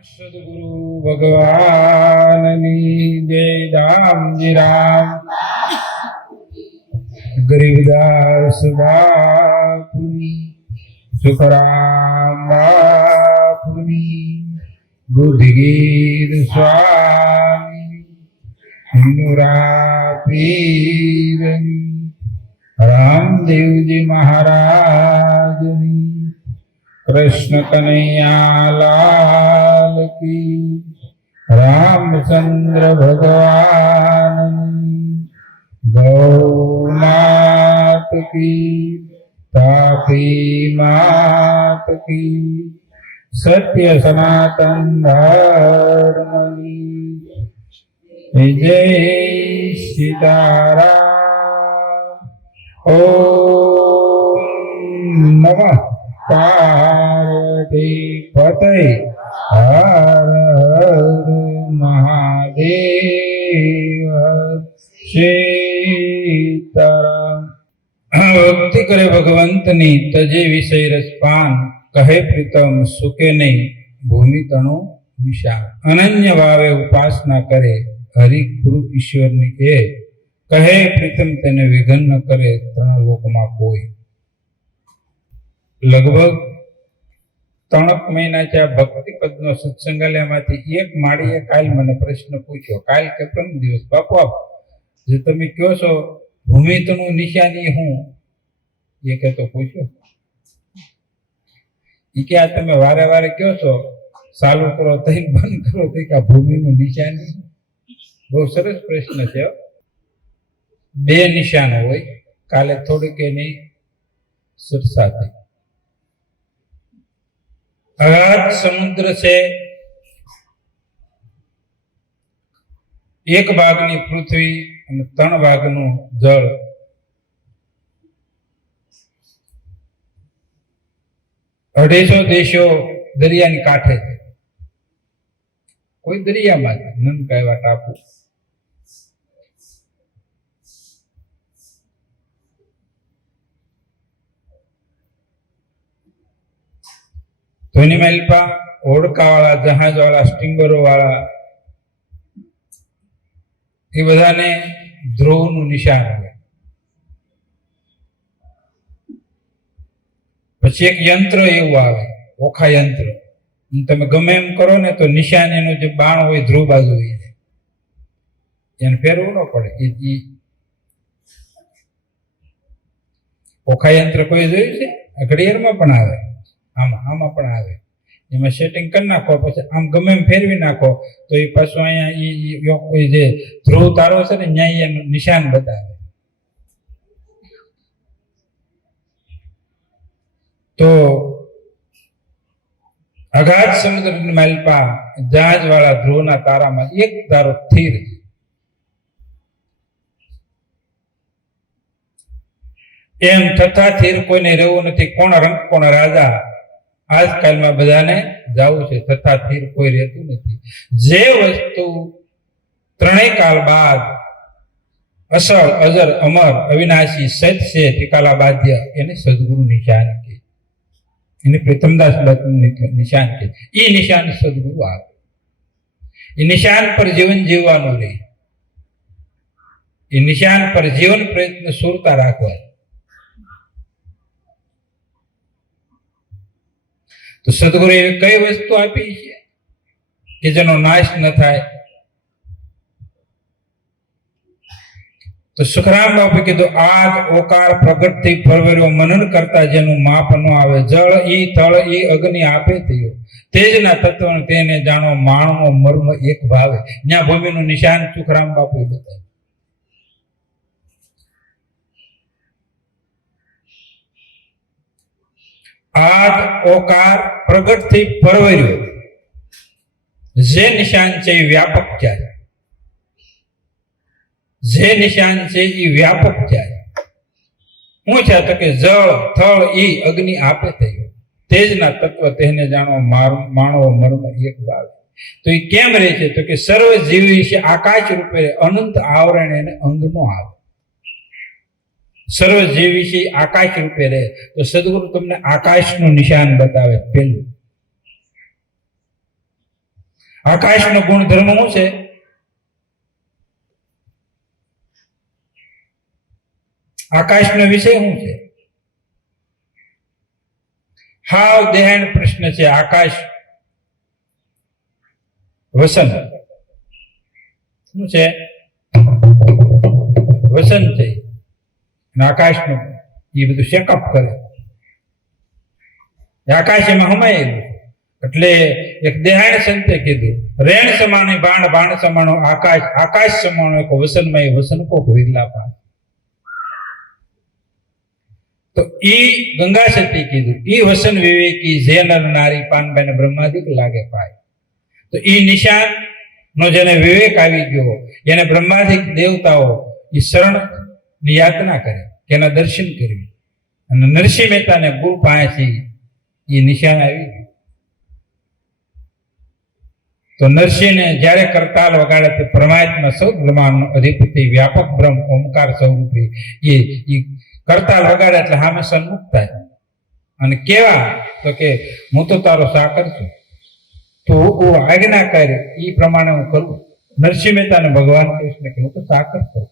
સદગુરુ ભગવાનની જય દામજી રામ ગરીબદાસ બાપુની સુખરામ બાપુની બુદ્ધગીર સ્વામી હિંદુરા પીરની રામદેવજી મહારાજની कृष्ण कन्हैया लाल की रामचंद्र भगवान गौ मात की तापी मात की सत्य सनातन धर्म जय सीताराम ओम नमः पार्वती पते हर हर महादेव सीताराम। भक्ति करे भगवंतनी तजे विषय रसपान कहे प्रीतम सुके नहीं भूमि तणु निशान अनन्य भावे उपासना करे हरि गुरु ईश्वर ने कहे प्रीतम तेने विघन न करे त्रण लोक में कोई। लगभग 3 મહિનાच्या ભક્તિપદનો સત્સંગાલયમાંથી એક માળીએ કાલ મને પ્રશ્ન પૂછ્યો, કાલ કે પ્રમ દિવસ, બાપુ આપ જે તમે કહો છો ભૂમિતનું નિશાની હું એ કહેતો પૂછ્યો એ કે આ તમે વારે વારે કહો છો ચાલુ કરો તઈ બંધ કરો તઈ કે ભૂમિનું નિશાની બહુ સરસ પ્રશ્ન છે। 2 નિશાન હોય, કાલે થોડીક એની ચર્ચા થઈ। अगाध समुद्र से एक भागनी पृथ्वी અને 3 ભાગનું જળ અઢીસો દેશો દરિયાની કાંઠે છે, કોઈ દરિયામાં નનકા એવા ટાપુ। ધોની મેલ્પા ઓડકા વાળા, જહાજ વાળા, સ્ટીમરો વાળા એ બધાને ધ્રુવનું નિશાન હોય। પછી એક યંત્ર એવું આવે, ઓખા યંત્ર, તમે ગમે એમ કરો ને તો નિશાન એનું જે બાણ હોય ધ્રુવ બાજુ હોય એને ફેરવું ન પડે। એ ઓખા યંત્ર કોઈ જોયું છે? ઘડિયાળમાં પણ આવે, આમાં પણ આવે, એમાં સેટિંગ કરી નાખો, પછી આમ ગમે એમ ફેરવી નાખો તો એ પાછું અહીંયા જે ધ્રુવ તારો છે ને ત્યાં એનું નિશાન બતાવે। તો અગાધ સમુદ્ર માલપા જહાજ વાળા ધ્રુવના તારામાં એક તારો સ્થિર છે। એમ થતા થીર કોઈને રહેવું નથી, કોણ રંગ કોણ રાજા, આજકાલમાં બધાને જવું છે, થતા થીર કોઈ રહેતું નથી। જે વસ્તુ 3 કાલ બાદ અસલ અજર અમર અવિનાશી સત છે ટિકાલા બાધ્ય એને સદગુરુ નિશાન કે, એને પ્રથમદાસ નિશાન કે। એ નિશાન સદગુરુ આપે, એ નિશાન પર જીવન જીવવાનું રહે, એ નિશાન પર જીવન પ્રયત્ન સુરતા રાખવા। તો સદગુરુ એવી કઈ વસ્તુ આપી છે કે જેનો નાશ ન થાય? તો સુખરામ બાપુ કીધું, આદ ઓકાર પ્રગટ થી પરવર્યો મનન કરતા જેનું માપ ન આવે, જળ ઈ થળ ઈ અગ્નિ આપે થયો, તેજના તત્વ તેને જાણો માણનો મર્મ એક ભાવે। ત્યાં ભૂમિનું નિશાન સુખરામ બાપુ બતાવ્યું। આદ ઓકાર પ્રગટ થી પરવર્યો જે નિશાન છે એ વ્યાપક જાય, જે નિશાન છે એ વ્યાપક જાય। શું છે તો કે જળ થળ ઈ અગ્નિ આપે થયો, તેજના તત્વ તેને જાણો માણવો મર્મ એક ભાવે। તો એ કેમ રહે છે તો કે સર્વ જીવ વિશે આકાશ રૂપે અનંત આવરણ એને અંગ નો આવે। સર્વ જીવ વિશે આકાશ રૂપે રહે તો સદગુરુ તમને આકાશનું નિશાન બતાવે। પેલું આકાશનો ગુણધર્મ શું છે? આકાશનો વિષય શું છે? હાવ દેહાણ પ્રશ્ન છે. આકાશ વસન શું છે? વસન છે. આકાશનું એ બધું શેકઅપ કરે. આકાશ એમાં હમાયેલું. એટલે એક દેહાણ સંતે કીધું, રેણ સમાણે બાણ, બાણ સમાણો આકાશ, આકાશ સમાણો એક વસનમાં એ વસન કો વિરલા પા. તો ઈ ગંગા સતી કીધું, ઈ વસન વિવેકી જે નર નારી પાનબાઈ બ્રહ્માદિક લાગે પાય. તો ઈ નિશાન નો જેને વિવેક આવી ગયો, એને બ્રહ્માદિક દેવતાઓ ઈ શરણ ની યાતના કરે કે એના દર્શન કરવી. અને નરસિંહ મહેતાને ગુરુ પાસેથી એ નિશાન આવી ગયું. તો નરસિંહને જ્યારે કરતાલ વગાડે તે પરમાત્મા સૌ બ્રહ્માંડનો અધિપતિ વ્યાપક બ્રહ્મ ઓમકાર સ્વરૂપે એ કરતાલ વગાડે એટલે સામે સન્મુખ થાય. અને કેવા તો કે હું તો તારો સાકર છું, તો હું આજ્ઞા કરે એ પ્રમાણે હું કરું. નરસિંહ મહેતાને ભગવાન કૃષ્ણ કે હું તો સાકર છું.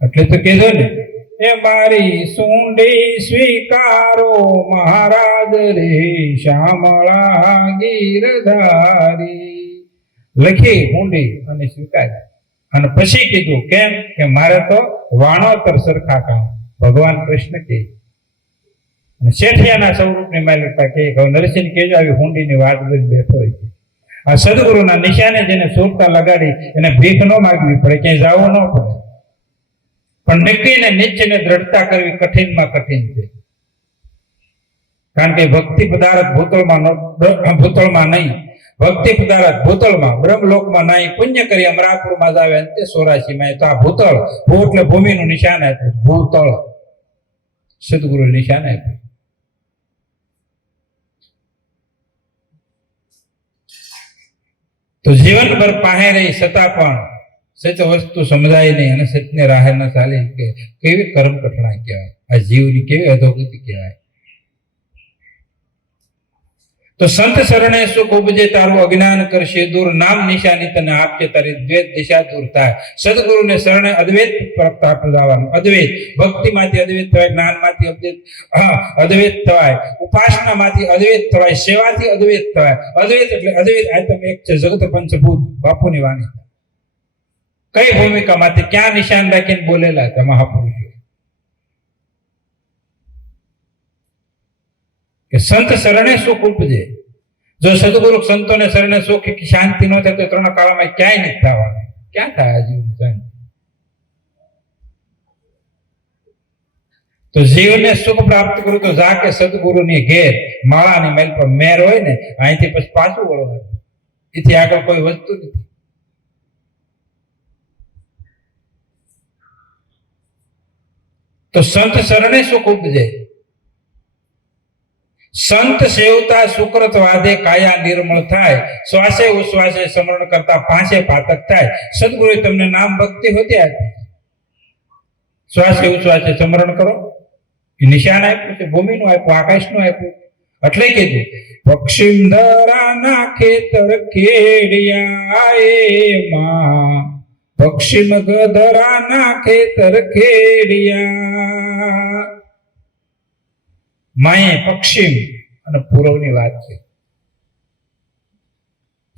એટલે તો કીધો ને, એ મારી સુંડી સ્વીકારો મહારાજ રે શ્યામળા ગીરધારી. લખી ઊંડી અને સ્વીકારી. અને પછી કીધું કેમ કે મારે તો વાણોતર સરખા કામ. ભગવાન કૃષ્ણ કે શેઠિયાના સ્વરૂપની માલિકતા કે નરસિંહ કેજો આવી હુંડીની વાત લઈને બેઠો હોય છે. આ સદગુરુના નિશાને જેને સોરતા લગાડી એને ભીખ ન માગવી પડે, ક્યાંય જવું ન પડે. પણ નીકળીને નીચેને દ્રઢતા કરવી કઠિનમાં કઠિન છે. કારણ કે ભક્તિ પદાર્થ ભૂતળમાં નહીં, ભક્તિ પદાર્થ ભૂતળમાં બ્રહ્મલોકમાં નહીં. પુણ્ય કરી અમરાપુરમાં જ આવે અંતે 84માં. તો આ ભૂતળ, ભૂ એટલે ભૂમિનું નિશાન આપ્યું, ભૂતળ સદગુરુ નિશાન આપ્યું. તો જીવનભર પાસે રહી છતાં પણ સચ વસ્તુ સમજાય નહીં અને સચને રાહે ન ચાલે કે કેવી કર્મ કઠણાઈ કહેવાય, આ જીવની કેવી અધોગતિ કહેવાય. તો સંત શરણે સુખ ઉપજે તારું અજ્ઞાન કરશે દૂર, નામ નિશાની તને આપશે તારી દ્વૈત દિશા દૂર થાય. સદગુરુને શરણે અદ્વૈત પ્રાપ્ત થવાનું. અદ્વૈત ભક્તિમાંથી અદ્વૈત થવાય, જ્ઞાનમાંથી અદ્વૈત થવાય, ઉપાસનામાંથી અદ્વૈત થવાય, સેવાથી અદ્વૈત થવાય. અદ્વૈત એટલે અદ્વૈત આતમ એક છે, જગત પંચભૂત. બાપુની વાણી કઈ ભૂમિકામાંથી ક્યાં નિશાન રાખીને બોલેલા હતા મહાપુરુષો કે સંત શરણે સુખ ઉપજે. જો સદગુરુ સંતોને શરણે સુખ શાંતિ ન થાય તો ત્રણ કાળમાં ક્યાંય નથી થવાનું. ક્યાં થાય જીવન શાંતિ? તો જીવને સુખ પ્રાપ્ત કરું તો જાકે સદગુરુની ઘેર. માળાની મેલ પર મેર હોય ને, અહીંથી પછી પાછું વળવાનું, એથી આગળ કોઈ વસ્તુ નથી. તો સંત શરણે સુખ ઉપજે. સંત સેવતા સુકૃત વાદે કાયા નિર્મળ થાય, શ્વાસે ઉશ્વાસે સ્મરણ કરતા પાંચે પાતક થાય. સદગુરુએ તમને નામ ભક્તિ હોતી આપી. શ્વાસે ઉશ્વાસે સ્મરણ કરો એ નિશાન આપ્યું છે, ભૂમિનું આપ્યું, આકાશનું આપ્યું. એટલે કીધું પક્ષિમ ધરાના ખેતર ખેડિયા એમાં, પક્ષિમ ગધરાના ખેતર ખેડિયા. માએ પશ્ચિમ અને પૂર્વની વાત છે.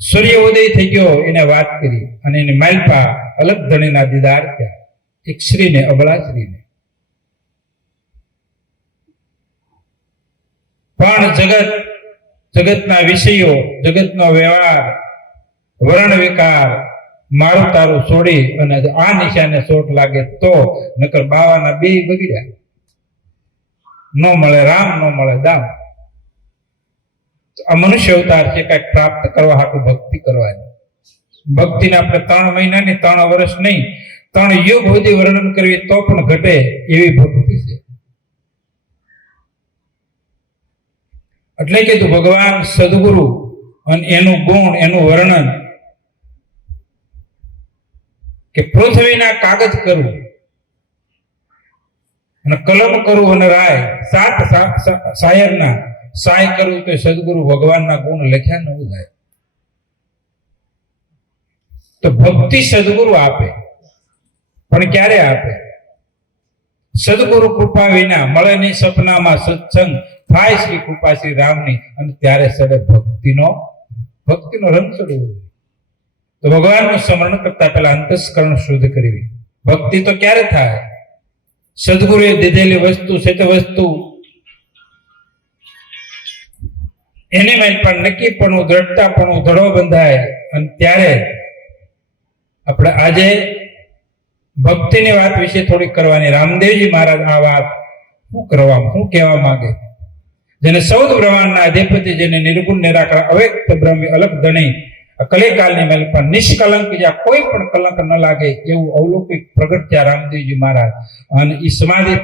સૂર્ય ઉદય થઈ ગયો એને વાત કરી અને એને માલપા અલગ ધણીના દીદાર થયા, એક શ્રીને અબળા શ્રીને. પણ જગતના વિષયો, જગતનો વ્યવહાર, વર્ણ વિકાર મારું તારું છોડી અને આ નિશાને ચોટ લાગે તો નકર બાવાના બે બગડ્યા. ન મળે રામ, ન મળે દામ. આ મનુષ્ય અવતાર છે, કઈક પ્રાપ્ત કરવા હાટુ ભક્તિ કરવાની. ભક્તિને આપણે 3 મહિનાની 3 વર્ષ નહીં, 3 યુગ સુધી વર્ણન કરવી તો પણ ઘટે એવી ભક્તિ છે. એટલે કીધું ભગવાન સદગુરુ અને એનું ગુણ, એનું વર્ણન કે પૃથ્વીના કાગજ કરવું અને કલમ કરવું અને રાય 7 શાયરના સાય કરવું તો સદગુરુ ભગવાનના ગુણ લખ્યા ન જાય. તો ભક્તિ સદગુરુ આપે, પણ ક્યારે આપે? સદગુરુ કૃપા વિના મળે નહીં સપનામાં સત્સંગ, થાય શ્રી કૃપા શ્રી રામની, અને ત્યારે સડે ભક્તિનો રંગ ચડવો. તો ભગવાનનું સ્મરણ કરતા પહેલા અંતસ્કરણ શુદ્ધ કરવી. ભક્તિ તો ક્યારે થાય? સદગુરુએ દીધેલી વસ્તુ છે તે વસ્તુ એને મેં પણ નક્કીપણું, દ્રઢતાપણું, ધડો બંધાય, અને ત્યારે આપણે આજે ભક્તિની વાત વિશે થોડીક કરવાની. રામદેવજી મહારાજ આ વાત શું કહેવા માંગે? જેને સૌદ બ્રહ્માંડના અધિપતિ, જેને નિર્ગુણ નિરાકાર અવ્યક્ત બ્રહ્મ અલગ ધણી, કલિકાલની મેલ પર નિષ્કલંક, જ્યાં કોઈ પણ કલંક ન લાગે એવું અવલૌકિક પ્રગટ થયા રામદેવજી મહારાજ. અને એ સમાધિ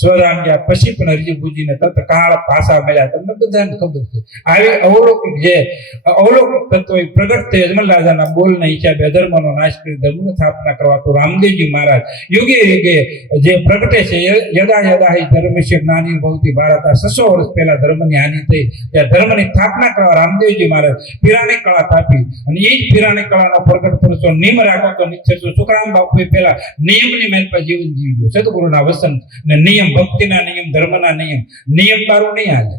સ્વરામ ગયા પછી પણ હરજી ગુજીને તત્કાળ પાસા મળ્યા. તમને બધાને ખબર છે આવી અવલૌકિક તત્વ પ્રગટ થયો યજમલ રાજાના બોલના હિસાબે અધર્મનો નાશ કરી ધર્મની સ્થાપના કરવા. તો રામદેવજી મહારાજ યુગે યુગે જે પ્રગટે છે, યદા યદા હિ ધર્મસ્ય જ્ઞાની ભવતી ભારત, 600 વર્ષ પહેલા ધર્મની હાનિ થઈ, ત્યાં ધર્મની સ્થાપના કરવા રામદેવજી મહારાજ પીરાની કળા થાપી. અને એ જ પીરાની કળાનો પ્રગટ થશો, નિયમ રાખો તો નિશ્ચિત. સુખરામ બાપુએ પહેલા નિયમની મેલ પર જીવન જીવ્યું. સદગુરુના વસન ને નિયમ, ભક્તિના નિયમ, ધર્મના નિયમ તારું નહીં હાલે.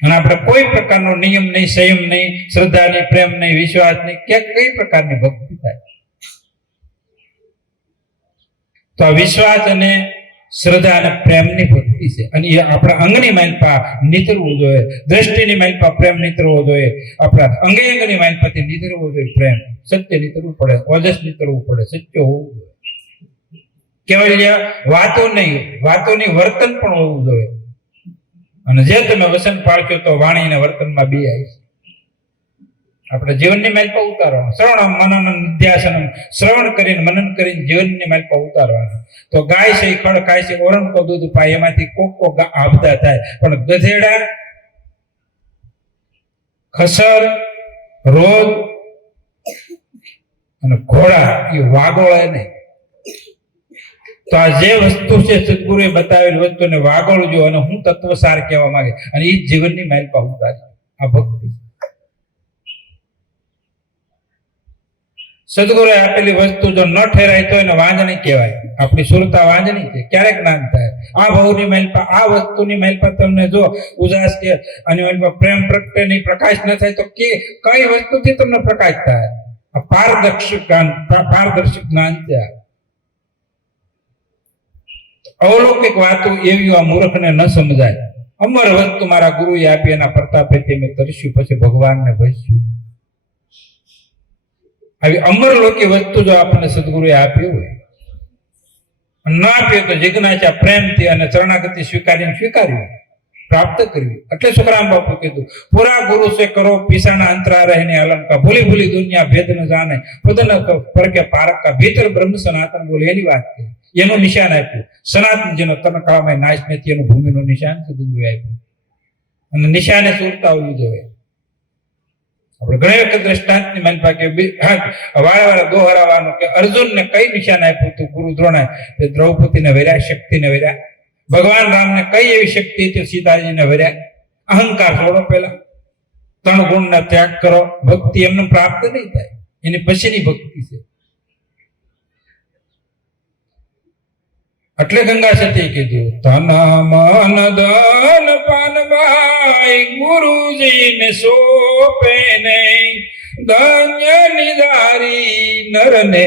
અને આપણે કોઈ પ્રકારનો નિયમ નહીં, સંયમ નહીં, શ્રદ્ધા નહીં, પ્રેમ નહીં, વિશ્વાસ નહીં, કઈ પ્રકારની ભક્તિ થાય? તો આ વિશ્વાસ અને શ્રદ્ધા અને પ્રેમની ભક્તિ છે. અને એ આપણા અંગની માલપા નીતરવું જોઈએ, દ્રષ્ટિની માલપા પ્રેમ નીતરવો જોઈએ, આપણા અંગની માલપાથી નીતરવો જોઈએ પ્રેમ. સત્ય નીતરવું પડે, ઓજસ નીતરવું પડે, સત્ય હોવું જોઈએ. કેવળ વાતો નહીં, વાતોની વર્તન પણ હોવું જોઈએ. અને જે તમે વસન પાળશો તો વાણી અને વર્તનમાં બે આવી. આપણે જીવનની માલપા ઉતારવાનું. શ્રવણમ મનનમ નિધ્યાસનમ, શ્રવણ કરીને મનન કરીને જીવનની માલપા ઉતારવાનું. તો ગાય છે ખડ ખાય છે, ઓરણકો દૂધ પાય, એમાંથી કોક આપદા થાય. પણ ગધેડા, ખસર, રોગ અને ઘોડા એ વાગોળે નહીં. તો આ જે વસ્તુ છે સદગુરુએ બતાવેલી વસ્તુને વાગોળજો. અને હું તત્વસાર કહેવા માંગે, અને એ જીવનની માલપા ઉતારી. આ ભક્તિ સદગુરુએ આપેલી વસ્તુ જો ન ઠેરાય તો એને વાંજણી કહેવાય. આપણી સુરતા વાંજણી છે, ક્યારેક જ્ઞાન થાય. આ ભવની માલપા, આ વસ્તુની માલપા તમને જો ઉદાસ કે અને માલપા પ્રેમ પ્રગટે નહીં, પ્રકાશ ન થાય, તો કઈ વસ્તુથી તમને પ્રકાશ થાય? આ પારદર્શક જ્ઞાન છે. અવલૌકિક વાતો એવી આ મૂર્ખને ન સમજાય. અમર વસ્તુ મારા ગુરુએ આપી, એના પ્રતાપે મેં તરસ્યું, પછી ભગવાનને ભજ્યું. આવી અમરલોકી વસ્તુ જો આપણને સદગુરુએ આપી હોય, ન આપ્યું તો જિજ્ઞાસા પ્રેમથી અને શરણાગતિ સ્વીકાર્યું, પ્રાપ્ત કરવી. એટલે સુખરામ બાપુ કીધું, પૂરા ગુરુ સે કરો પીસાના અંતરા રહેને અલંકા, ભૂલી ભૂલી દુનિયા ભેદ ન જાણે, પદન પરકે પારકા, ભીતર બ્રહ્મ સનાતન બોલે. એની વાત કરી, એનું નિશાન આપ્યું. સનાતન જેનો તન કળામાં નાશ નથી, એનું ભૂમિનું નિશાન સદગુરુએ આપ્યું. અને નિશાને સુરતા હોવી જોઈએ. આપણે ઘણી વખત દ્રષ્ટાંતની માલપા કે વાળા દોહરાવાનું કે અર્જુનને કઈ નિશાન આપ્યું હતું ગુરુ દ્રોણે? દ્રૌપદીને વર્યા, શક્તિને વર્યા. ભગવાન રામને કઈ એવી શક્તિ હતી? સીતાજીને વર્યા. અહંકાર છોડો, પહેલા 3 ગુણના ત્યાગ કરો. ભક્તિ એમને પ્રાપ્ત નહીં થાય, એની પછીની ભક્તિ છે. એટલે ગંગા સતી કીધું, તન મન ધન પાન ભાઈ ગુરુજીને સોપે નહીં, ધન્ય નિધારી નરને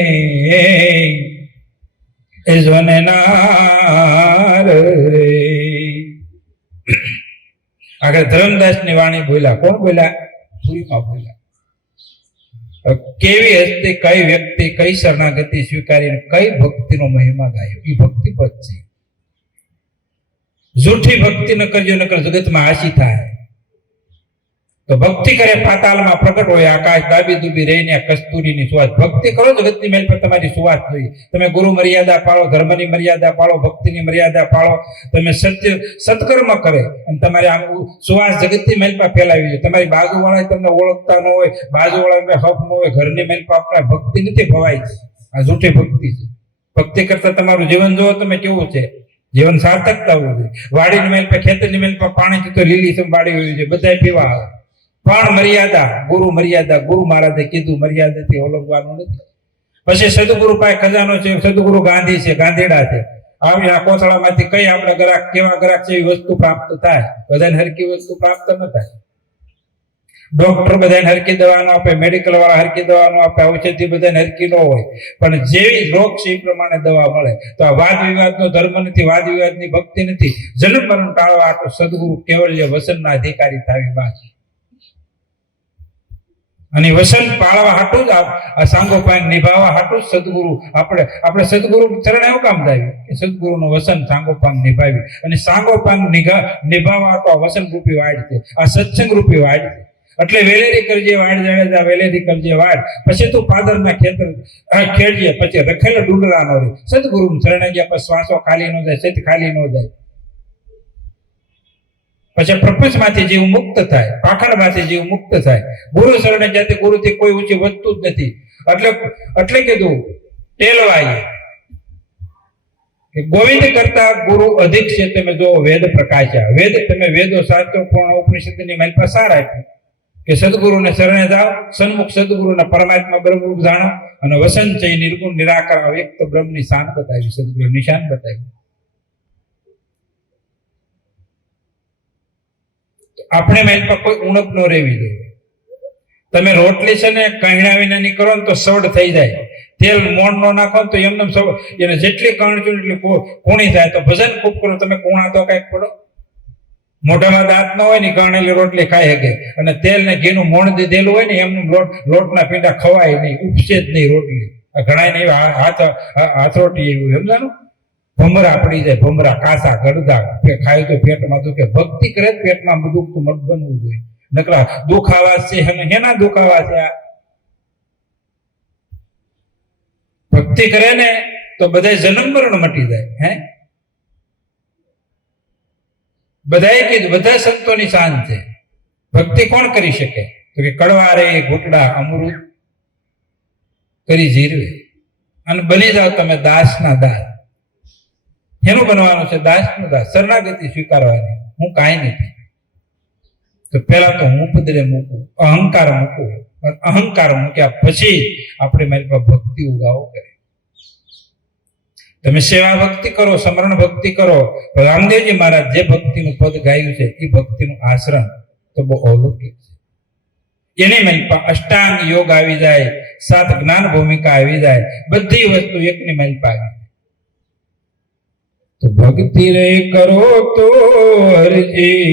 એ જને નાર. આગળ ધર્મદાસની વાણી બોલ્યા. કોણ બોલ્યા? પુરીમાં બોલ્યા. કેવી હસ્તી, કઈ વ્યક્તિ, કઈ શરણાગતિ સ્વીકારીને કઈ ભક્તિનો મહિમા ગાયો. એ ભક્તિ પદ છે. જૂઠી ભક્તિ ન કરજો, નકર જગતમાં હાસી થાય. તો ભક્તિ કરે પાતાલમાં પ્રગટ હોય આકાશ, દાબી દુબી રહીને કસ્તુરીની સુવાસ. ભક્તિ કરો, જગતની મેલ પર તમારી સુવાસ જોઈએ. તમે ગુરુ મર્યાદા પાળો, ધર્મની મર્યાદા પાળો, ભક્તિની મર્યાદા પાળો. તમે સત્કર્મ કરે અને તમારે આમ સુવાસ જગતની મેલ પર ફેલાવી જોઈએ. તમારી બાજુવાળા તમને ઓળખતા ન હોય, બાજુવાળાને હક ન હોય, ઘરની મેલ પર આપણા ભક્તિ નથી ભવાય છે. આ જૂઠી ભક્તિ છે. ભક્તિ કરતા તમારું જીવન જોવો તમે કેવું છે. જીવન સાર્થકતા હોવું જોઈએ. વાડીની મેલ પર, ખેતરની મેલ પર પાણી તો લીલીછમ વાડી હોવી જોઈએ, બધા પીવા આવે. પણ મર્યાદા, ગુરુ મર્યાદા, ગુરુ મહારાજે કીધું મર્યાદાથી ઓળખવાનું નથી. પછી સદગુરુ પાસે ખજાનો છે, સદગુરુ ગાંધી છે, ગાંધીડા છે. આવી આ કોથળામાંથી કઈ આપણે ગ્રાહક, કેવા ગ્રાહક છે એવી વસ્તુ પ્રાપ્ત થાય? બધાને હરકી વસ્તુ પ્રાપ્ત ન થાય. ડોક્ટર બધાને હરકી દવા ન આપે, મેડિકલ વાળા હરકી દવા ન આપે, ઔષધિ બધાને હરકી ન હોય, પણ જેવી રોગ છે એ પ્રમાણે દવા મળે. તો આ વાદ વિવાદનો ધર્મ નથી, વાદ વિવાદની ભક્તિ નથી. જન્મ મરણ ટાળવા આટલું સદગુરુ કેવલ્ય વસનના અધિકારી થાવી બાકી. અને વસન પાળવા હાટું જ આ સાંગોપાંગ નિભાવવા હાટું જ સદગુરુ આપણે સદગુરુ ચરણે એવું કામ થાય કે સદગુરુનું વસન સાંગોપાંગ નિભાવી. અને સાંગોપાંગ નિભાવવા હાટું આ વસન રૂપી વાડ છે, આ સત્સંગ રૂપી વાડ છે. એટલે વેલેરી કરજે વાડ જાણેજા, વેલેરી કરજે વાડ, પછી તું પાદરના ખેતર ખેડજે, પછી રખેલો ડુંગરા નો રે. સદગુરુ ચરણે ગયા પછી શ્વાસો ખાલી ન જાય, ચિત્ત ખાલી ન જાય. પછી પ્રપંચમાંથી જીવ મુક્ત થાય, પાખંડમાંથી જીવ મુક્ત થાય. ગુરુ શરણે જાતે ગુરુથી કોઈ ઊંચી વધતું જ નથી. એટલે કીધું ટેલવાય કે ગોવિંદ કરતા ગુરુ અધિક છે. તમે જો વેદ પ્રકાશ્યા, વેદ તમે વેદો શાસ્ત્રો પૂર્ણ ઉપનિષદની મારી પાસે સાર આપ્યું કે સદગુરુને શરણે જાઓ, સન્મુખ સદગુરુના પરમાત્મા બ્રહ્મરૂપ જાણો, અને વસન છે નિર્ગુણ નિરાકાર વ્યક્ત બ્રહ્મની શાન બતાવી, સદગુરુ નિશાન બતાવી. આપણે મેલ પર કોઈ ઉણપ ન રહેવી જોઈએ. તમે રોટલી છે ને કહીણા વિના ની કરો ને તો સવડ થઈ જાય. તેલ મોણ નો નાખો તો એમને એને જેટલી કણચું એટલી કૂણી થાય. તો ભજન ખૂબ કરો, તમે કૂણા તો કઈક પડો. મોઢામાં દાંત ન હોય ને કણેલી રોટલી ખાઈ શકે, અને તેલ ને ઘીનું મોણ દીધેલું હોય ને એમનું લોટના પીંડા ખવાય નહીં, ઉપસે જ નહીં રોટલી. ઘણા ને હાથરોટી એવું સમજાનું, ભમરા પડી જાય, ભમરા કાસા ગડદા ખાય તો પેટમાં દુખે. ભક્તિ કરે પેટમાં દુખતું મત બનવું જોઈએ. નકરા દુખાવા છે, હેના દુખાવા છે? ભક્તિ કરે ને તો બધા જન્મ મરણ મટી જાય. હે બધાએ કીધું, બધા સંતોની શાન છે. ભક્તિ કોણ કરી શકે? તો કે કડવા રે ઘૂંટડા અમૃત કરી જીરવે, અને બની જાઓ તમે દાસના દાસ. એનું બનવાનું છે દાસનું દાસ, શરણાગતિ સ્વીકારવાની. હું કાંઈ નથી. તો પેલા તો હું પદરે મૂકું, અહંકાર મૂકું. અહંકાર મૂક્યા પછી આપણે મારી પાસે ભક્તિ ઉગાવો કરે. તમે સેવા ભક્તિ કરો, સમરણ ભક્તિ કરો. રામદેવજી મહારાજ જે ભક્તિનું પદ ગાયું છે એ ભક્તિનું આચરણ તો બહુ અલૌકિક છે. એની મેલ પર અષ્ટાંગ યોગ આવી જાય, 7 જ્ઞાન ભૂમિકા આવી જાય, બધી વસ્તુ એકની મેલ પર આવી. તો ભક્તિ રે કરો તો હરજી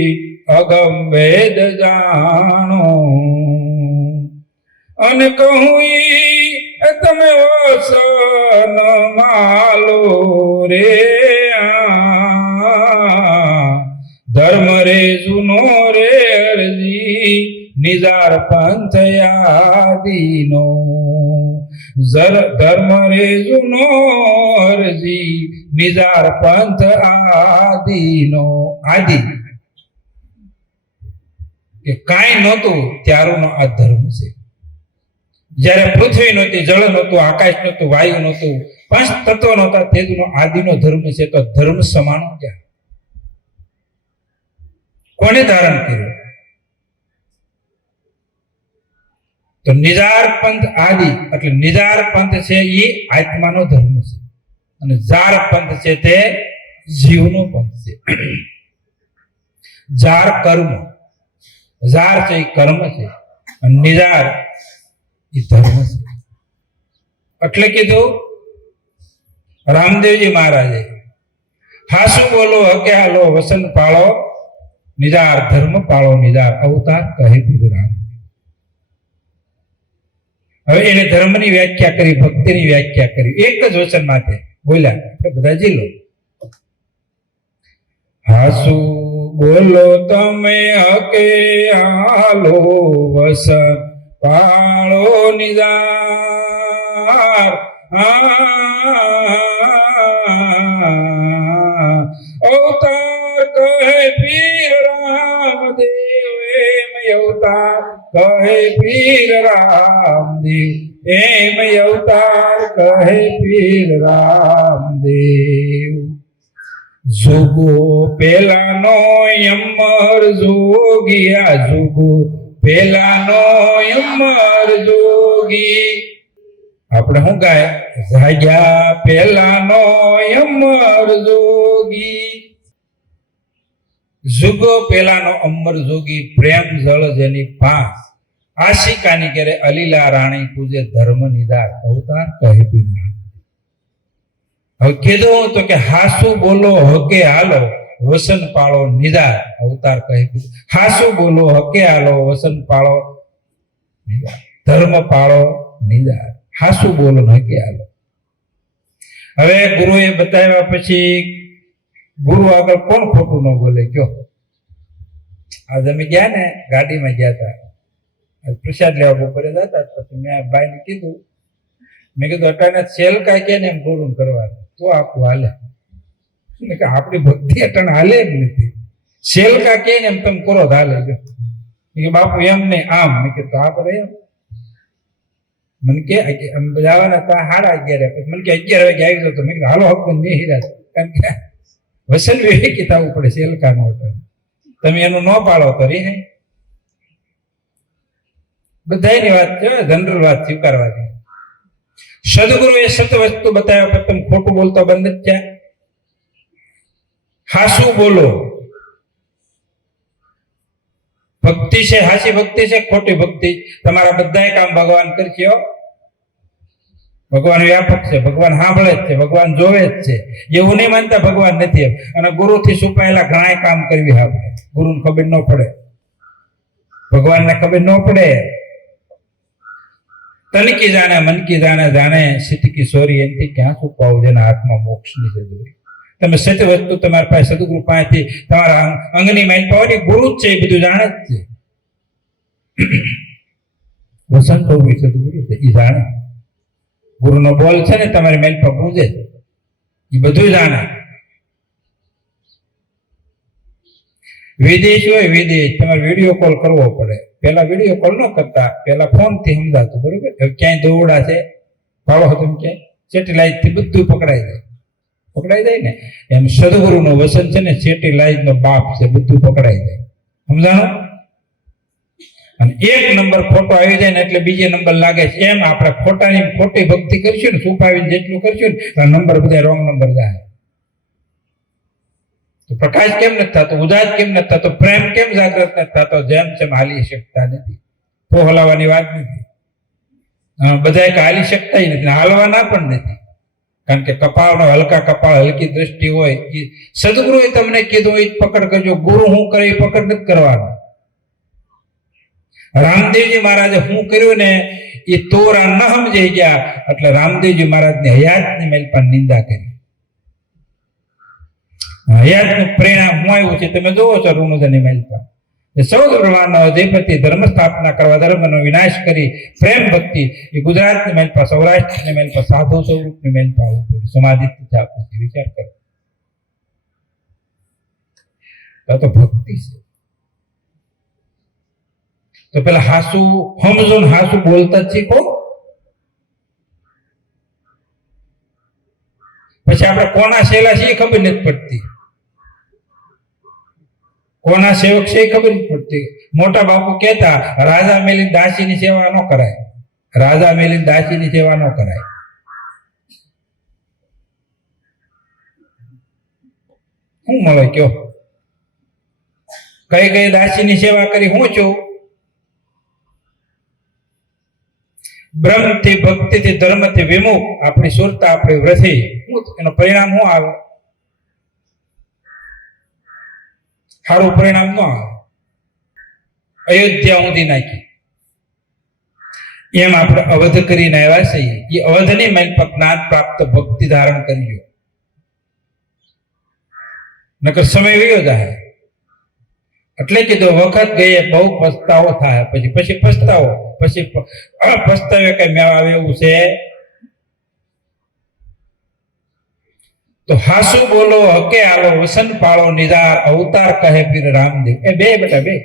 અગમ વેદ જાણો, અને કહું તમે વસન માલો રે. ધર્મ રે જુનો રે હરજી નિજાર પંથ યાદીનો. ધર્મ રે જુનો હરજી નિજાર પંથ આદિનો. આદિ કે કાંઈ નહોતું ત્યારનો આ ધર્મ છે. જયારે પૃથ્વી નહોતી, જળ નહોતું, આકાશ નહોતું, વાયુ નહોતું, 5 તત્વો નહોતા, તેનો આદિનો ધર્મ છે. તો ધર્મ સમાનો ક્યાં? કોને ધારણ કર્યું? તો નિજાર પંથ આદિ, એટલે નિજાર પંથ છે એ આત્માનો ધર્મ છે, અને જાર પંથ છે તે જીવનો પંથ છે. જાર કર્મ, જાર છે એ કર્મ છે, અને નિજાર એ ધર્મ છે. એટલે કીધું રામદેવજી મહારાજે, હાસુ બોલો હકે હાલો વસન પાળો, નિજાર ધર્મ પાળો, નિજાર અવતાર કહે પીધરામ. હવે એને ધર્મની વ્યાખ્યા કરી, ભક્તિની વ્યાખ્યા કરી, એક જ વચન માટે બોલ્યા. આપણે બધા જીલો. હાસુ બોલો તમે હકે હાલો વસન પાળો, નિજાર અવતાર કહે પીર રામદેવ. એમ અવતાર કહે પીર રામદેવ, એમ અવતાર કહે પીર રામદેવ. જુગો પેલાનો અમર જોગી, આ જુગો પેલાનો અમર જોગી. આપણે શું ગાય? જાગ્યા પેલાનો અમર જોગી. જુગો પેલાનો અમર જોગી, પ્રેમ જળ જેની પાંસ, આશિકાની કેરે અલીલા રાણી પૂજે ધર્મ નિદાર, અવતાર કહે બિના. હવે કીધું તો કે હાસુ બોલો હકે હાલો, વસન પાળો નિદાર, અવતાર કહે બિના. હાસુ બોલો હકે હાલો, વસન પાળો નિદાર, ધર્મ પાળો નિદાર. હાસુ બોલો હકે હાલો. હવે ગુરુએ બતાવ્યા પછી ગુરુ આગળ કોણ ખોટું ન બોલે કયો? આજ અમે ગયા ને, ગાડીમાં ગયા હતા, પ્રસાદ લેવા બપોરે જતા, પછી મેં ભાઈને કીધું, મેં કીધું અટાણે સેલ કાંઈ કે ને એમ ગુરુ કરવાનું તો આપણું હાલે. કે આપણી ભક્તિ અટાણે હાલે જ નથી. સેલ કા કે ને એમ તમે કરો તો હાલે. કે બાપુ એમ નહીં આમ. મેં કીધું આ કરે એમ. મને કે જવાના હતા 11:30, પછી મને કે 11 વાગે આવી જતો. મેં કીધું હાલો હક નહીં હીરા, કારણ કે વસન વિવેકી થવું પડે. સેલકાનો તમે એનું ન પાડો તો રે. બધાની વાત છે, જનરલ વાત સ્વીકારવાની. સદગુરુ એ સત વસ્તુ બતાવ્યા પર તમે ખોટું બોલતા બંધ જ થયા. હાસુ બોલો. ભક્તિ છે, હાસી ભક્તિ છે, ખોટી ભક્તિ. તમારા બધા કામ ભગવાન કરશે. ભગવાન વ્યાપક છે, ભગવાન સાંભળે જ છે, ભગવાન જોવે જ છે. એવું નહીં માનતા ભગવાન નથી એમ. અને ગુરુથી છુપાયેલા ઘણા કામ કરવી આપણે, ગુરુને ખબર ન પડે, ભગવાનને ખબર ન પડે. તનકી જાણે મનકી જાણે, જાણે સિદ્ધકી સોરી, એનથી ક્યાં છુપાવું જેના હાથમાં મોક્ષની છે દોરી. તમે સત્ય વસ્તુ તમારી પાસે સદગુરુ પાસેથી તમારા અંગની માઇલ પાવાની, ગુરુ જ છે, એ બધું જાણે જ છે. વસંત સદગુરુ છે, એ જાણે. ગુરુનો બોલ છે ને તમારી મેલ પર પૂજે, એ બધું જાણે. વિદેશ હોય વિદેશ, તમારે વિડીયો કોલ કરવો પડે. પેલા વિડીયો કોલ ન કરતા, પેલા ફોન થી સમજાતું, બરોબર? ક્યાંય દોરડા છે ભાવો તમે ક્યાંય સેટેલાઇટ થી બધું પકડાઈ જાય ને, એમ સદગુરુનું વસન છે ને સેટેલાઇટ નો બાપ છે, બધું પકડાઈ જાય. સમજાણું? અને એક નંબર ખોટો આવી જાય ને એટલે બીજે નંબર લાગે છે. એમ આપણે ખોટાની ખોટી ભક્તિ કરશું ને, છુપાવીને જેટલું કરશું ને, નંબર બધા રોંગ નંબર જાય. તો પ્રકાશ કેમ નથી થતો, ઉદાસ કેમ નથી થતો, પ્રેમ કેમ જાગૃત નથી થતો? જેમ છે હાલી શકતા નથી. તો હલાવવાની વાત નથી. બધા હાલી શકતા નથી, હાલવાના પણ નથી. કારણ કે કપાળનો હલકા કપાળ, હલકી દ્રષ્ટિ હોય. એ સદગુરુએ તમને કીધું એ પકડ કરજો. ગુરુ હું કરે એ પકડ નથી કરવાનો. રામદેવજી મહારાજે શું કર્યું ને એ તોરા ન સમજાઈ ગયા, એટલે રામદેવજી મહારાજની હયાતની મેલ પર નિંદા કરી. હયાતનું પરિણામ શું આવ્યું છે તમે જોવો છો રૂણુદાની મેલ પર. સૌદ બ્રહ્માંડનો અધિપતિ ધર્મ સ્થાપના કરવા, ધર્મનો વિનાશ કરી પ્રેમ ભક્તિ, એ ગુજરાતની મેલ પર, સૌરાષ્ટ્રની મેલ પર, સાધુ સ્વરૂપની મેલ પર આવવું પડ્યું. સમાધિ પછી વિચાર કરો તો ભક્તિ છે. તો પેલા હાસુ સમજો ને, હાસુ બોલતા જ શીખો. પછી આપણે કોના સેલા છે એ ખબર નથી પડતી, કોના સેવક છે એ ખબર નથી પડતી. મોટા બાપુ કહેતા રાજા મેલી દાસીની સેવા ન કરાય, રાજા મેલી દાસીની સેવા ન કરાય. શું મળે કયો? કઈ કઈ દાસીની સેવા કરી હું છું? બ્રહ્મથી, ભક્તિથી, ધર્મથી વિમુખ આપણી સુરતા, આપણી વૃદ્ધિ, એનું પરિણામ શું આવે? સારું પરિણામ ન આવે. અયોધ્યા ઊંધી નાખી. એમ આપણે અવધ કરીને આવ્યા છીએ. એ અવધની મેલ પર જ્ઞાન પ્રાપ્ત ભક્તિ ધારણ કર્યો, નકર સમય વયો જાય. એટલે કીધું વખત ગયે બહુ પસ્તાવો થાય. પછી પસ્તાવો, પછી પસ્તાવે કઈ મેળા આવે એવું છે? તો હાસુ બોલો હકે આલો, વસન પાળો નિદાર, અવતાર કહે પીર રામદેવ. એ બે બેટા બે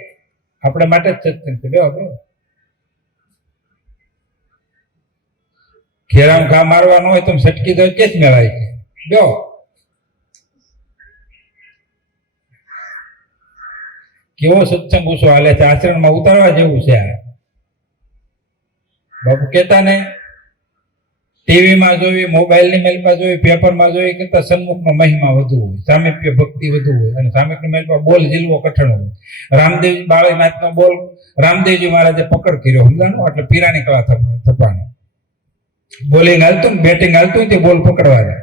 આપણે માટે જ સત્સંગ છે. બે ખેરામ ઘા મારવાનો હોય તો સટકી દો કે જ મેળાય છે. બે કેવો સત્સંગ ઓછો હાલે છે, આચરણમાં ઉતારવા જેવું છે આ. બાપુ કહેતા ને, ટીવીમાં જોઈ, મોબાઈલની મેલમાં જોઈ, પેપરમાં જોઈ કરતા સન્મુખનો મહિમા વધુ હોય, સામીપ્ય ભક્તિ વધુ હોય, અને સામીપ્ય મેલમાં બોલ ઝીલવો કઠણ હોય. રામદેવજી બાળીનાથનો બોલ રામદેવજી મહારાજે પકડ કર્યો, સમજાણું, એટલે પીરાની કળા થપાણી. બોલિંગ હાલતું ને બેટિંગ હાલતું તે બોલ પકડવાના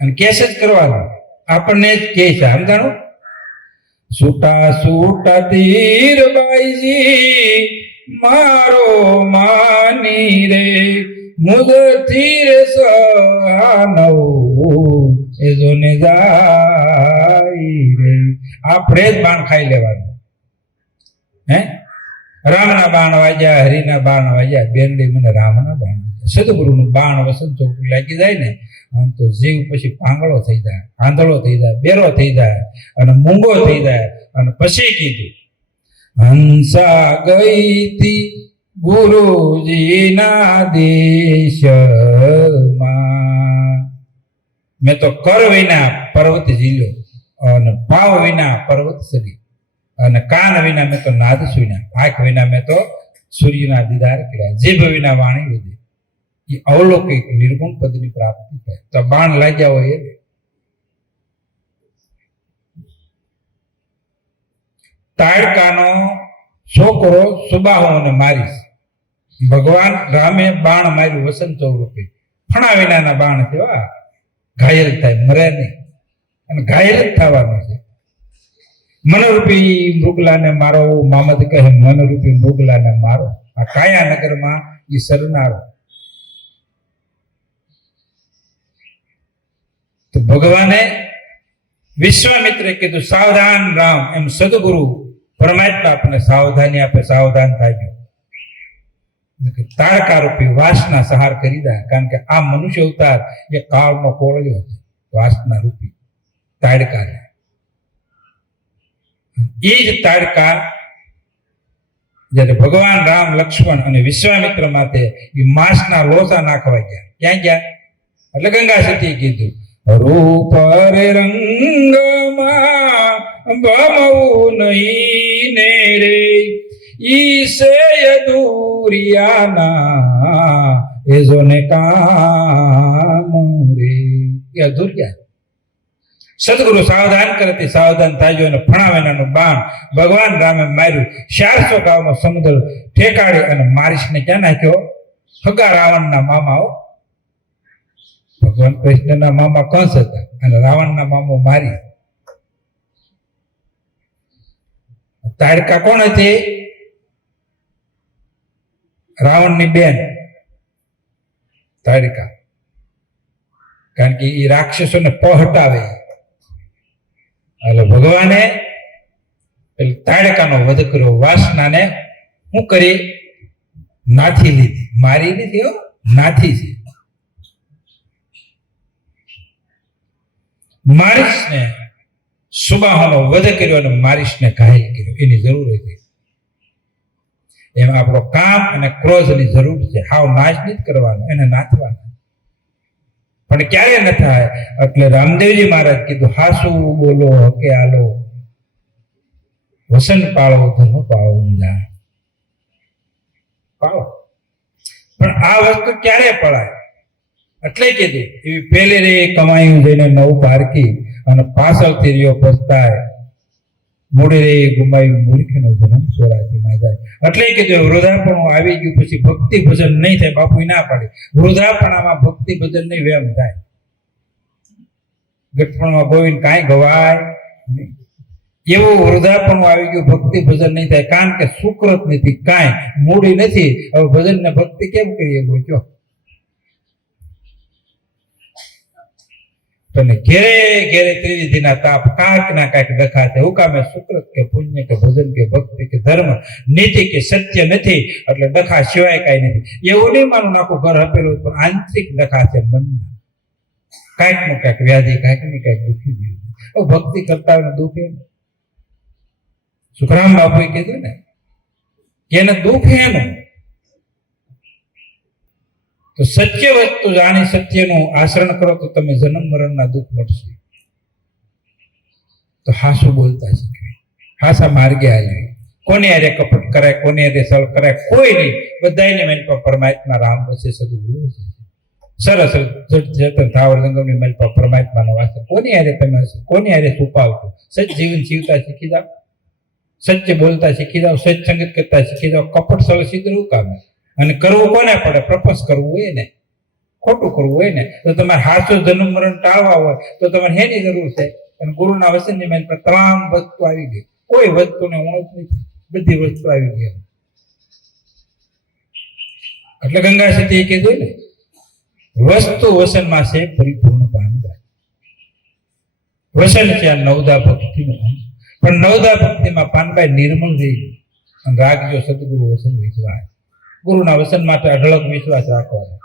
અને કેસ જ કરવાનો, આપણને જ કે છે, સમજાણું. છૂટા છૂટા તીર બાઈજી મારો માની રે, મુદ તીર સહાનવ એ જોને જાય રે. આપણે જ બાણ ખાઈ લેવાનું. હે, રામના બાણ વાગ્યા, હરિના બાણ વાગ્યા, બેનડી મને રામના બાણ વાગ્યા. સદગુરુનું બાણ વસંત ચોખ્ખું લાગી જાય ને, આમ તો જીવ પછી પાંગળો થઈ જાય, આંધળો થઈ જાય, બેરો થઈ જાય અને મૂંગો થઈ જાય. અને પછી કીધું, હંસા ગઈતી ગુરુજીના દેશમાં, મેં તો કર વિના પર્વત ઝીલ્યો, અને ભાવ વિના પર્વત ચડી, અને કાન વિના મેં તો નાદ સુન્યા, આંખ વિના મેં તો સૂર્યના દીદાર કર્યા, જીભ વિના વાણી વધી. એ અવલૌકિક નિર્ગુણ પદની પ્રાપ્તિ થાય. તો બાણ લાગ્યા હોય એ તાડકાનો છોકરો સુબાહોને મારીશ. ભગવાન રામે બાણ માર્યું વસંત રૂપે, ફણા વિનાના બાણ થયા, ઘાયલ થાય, મરે નહીં, અને ઘાયલ જ થવાનું છે. મનરૂપી મૃગલાને મારો, મામદ કહે મનરૂપી મૃગલાને મારો, આ કાયાનગરમાં એ સરનારો. તો ભગવાને વિશ્વામિત્રે કીધું સાવધાન રામ, એમ સદગુરુ પરમાત્મા આપણને સાવધાની આપે, સાવધાન થાય. તારકા રૂપી વાસના સહાર કરી દે, કારણ કે આ મનુષ્ય અવતાર એ કાળનો કોળિયો છે, વાસના રૂપી તાડકા. એ જ તાડકા જયારે ભગવાન રામ, લક્ષ્મણ અને વિશ્વામિત્ર માથે એ માંસના લોસા નાખવા ગયા. ક્યાં ગયા? એટલે ગંગા સતી કીધું, રૂપ રે રંગમાં ભમવું નહીં ને રે, ઈસે અધૂરિયાના એ જોને કામ રે. એ અધૂરિયા. સદગુરુ સાવધાન કરે, સાવધાન થાય. અને ફણાવેનાનું બાણ ભગવાન રામે માર્યું. 400 ગામનો સમુદ્ર ઠેકાડી અને મારીશને ક્યાં નાખ્યો? હગા રાવણના મામાઓ. ભગવાન કૃષ્ણના મામા કંસ હતા અને રાવણના મામો મારી. તાડકા કોણ હતી? રાવણની બેન તાડકા. કારણ કે એ રાક્ષસોને પહટાવે. એટલે ભગવાને તાડકાનો વધ કર્યો. વાસનાને શું કરી? નાથી લીધી. મારી નથી હો, નાથી છે. મારીશને સુબાહોનો વધ કર્યો અને મારીશને ઘાયલ કર્યો. એની જરૂર હતી. એમાં આપણો કામ અને ક્રોધની જરૂર છે. હાવ નાશ નથી કરવાનો, એને નાથવાનો. પણ ક્યારે ન થાય? એટલે રામદેવજી મહારાજ કીધું, હાસુ બોલો હકે આલો, વસન પાળો ધર્મ પાળો નિદાન પાળો. પણ આ વસ્તુ ક્યારે પડાય? એટલે કીધું, એવી પહેલી રે કમાયું જઈને નવ પારકી, અને પાછળથી રહ્યો પસ્તાય, મૂડી રે ગુમાયું મૂર્ખનો જન્મ સોરાજીમાં જાય. એટલે કીધું, વૃદ્ધાપણું આવી ગયું પછી ભક્તિ ભજન નહીં થાય. બાપુ ના પાડે, વૃદ્ધાપણામાં ભક્તિ ભજન નહીં, વેમ થાય. ગઠપણમાં ગોવિંદ કાંઈ ગવાય નહીં. એવું વૃદ્ધાપણું આવી ગયું, ભક્તિ ભજન નહીં થાય. કારણ કે સુકૃત નથી, કાંઈ મૂડી નથી. હવે ભજન ને ભક્તિ કેમ કરીએ? બોલ્યો ઘેરે ઘેરે ત્રિવિધિના તાપ, કાંક ના કાંઈક ડખા. હું કામે સુકૃત કે પુણ્ય કે ભજન કે ભક્તિ કે ધર્મ, નીતિ કે સત્ય નથી, એટલે ડખા સિવાય કાંઈ નથી. એવું નહીં માનું નાખું ઘર આપેલું, પણ આંતરિક ડખા છે મનના. કાંઈક નું કાંઈક વ્યાધિ, કાંઈક ને કાંઈક દુઃખી જીવ. ભક્તિ કરતા હોય દુઃખ એમ. સુખરામ બાપુએ કીધું ને કે એને દુઃખ એનું. તો સત્ય વસ્તુ જાણી સત્યનું આચરણ કરો તો તમે જન્મ મરણના દુઃખ મળશે. તો હાસું બોલતા શીખવી, હાસા માર્ગે હાલવી, કોને હારે કપટ કરાય, કોને હારે સળ કરાય, કોઈ નહીં, બધાને મેન પર પરમાત્મા રામ વસે સદગુરુ વસે. સરસ ચેતન થાવર જંગમની મેલ પર પરમાત્માનો વાસ. કોની હારે તમે કોની હારે છુપાવતો? સચ જીવન જીવતા શીખી જાઓ, સત્ય બોલતા શીખી જાઓ, સચ સંગત કરતા શીખી જાઓ. કપટ સળ સીધરું કામ. અને કરવું કોને પડે? પ્રપંચ કરવું હોય ને, ખોટું કરવું હોય ને, તો તમારે હાચો જન્મ મરણ ટાળવા હોય તો તમારે હેની જરૂર છે? અને ગુરુના વચનની મેલ પર તમામ વસ્તુ આવી ગઈ, કોઈ વસ્તુને ઉણપ નથી, બધી વસ્તુ આવી ગઈ. એટલે ગંગા સતીએ કીધું ને, વસ્તુ વસનમાં છે પરિપૂર્ણ પાનભાઈ. વસન છે આ નવદા ભક્તિનું. પણ નવદા ભક્તિમાં પાનભાઈ નિર્મળ રહી અને રાખજો સદગુરુ વસન વિશ્વાસ. ગુરુના વસન માટે અઢળક વિશ્વાસ રાખવાનો.